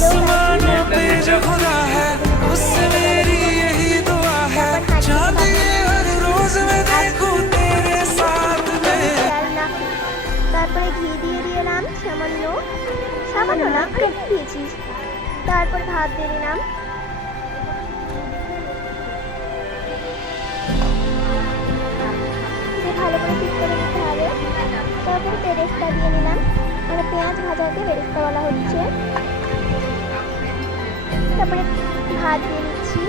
आसमानों पे जो खुदा है उससे मेरी यही दुआ है चांद ये हर रोज मैं देखूं तेरे साथ में ডাল না তারপরে ঘি দিয়ে দিলাম সামান্য সামান্য না অনেক দিয়েছিস তারপর ভাত দিয়ে দিলাম দিয়ে ভালো করে ঠিক করে দিতে হবে তারপরে বেরেস্তা দিয়ে নিলাম মানে পেঁয়াজ ভাজাকে বেরেস্তা বলা হচ্ছে তারপরে ভাত দিয়ে দিচ্ছি।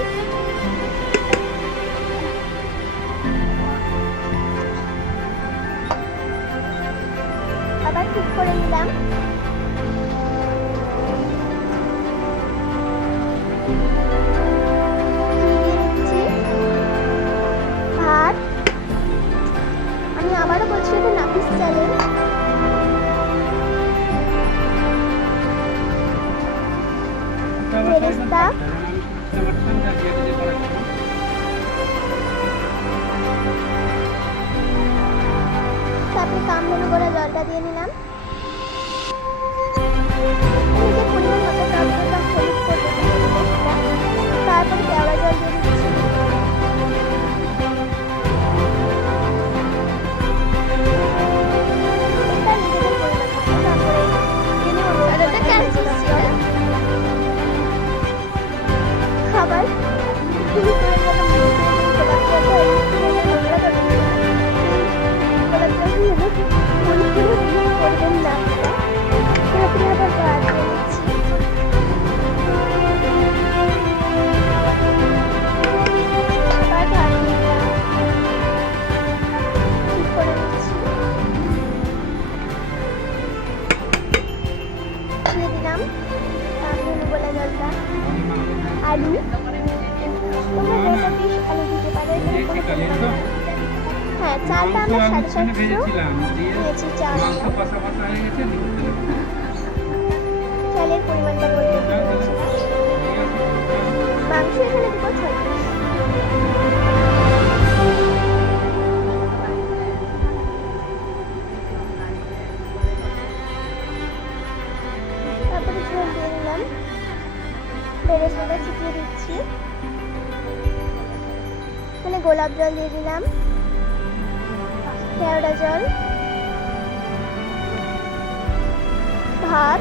আবার ঠিক করে নিলাম। বেরেস্তা তারপরে কামধেনু করে জলটা দিয়ে নিলাম। দিলাম কামধেনু গোলা জলটা আলু। হ্যাঁ চালটা আমরা সাড়ে সাতশো নিয়েছি চাল। চালের পরিমাণটা বেরেস্তাটা ছিটিয়ে দিচ্ছি। এখানে গোলাপ জল দিয়ে দিলাম। কেওড়া জল। ভাত।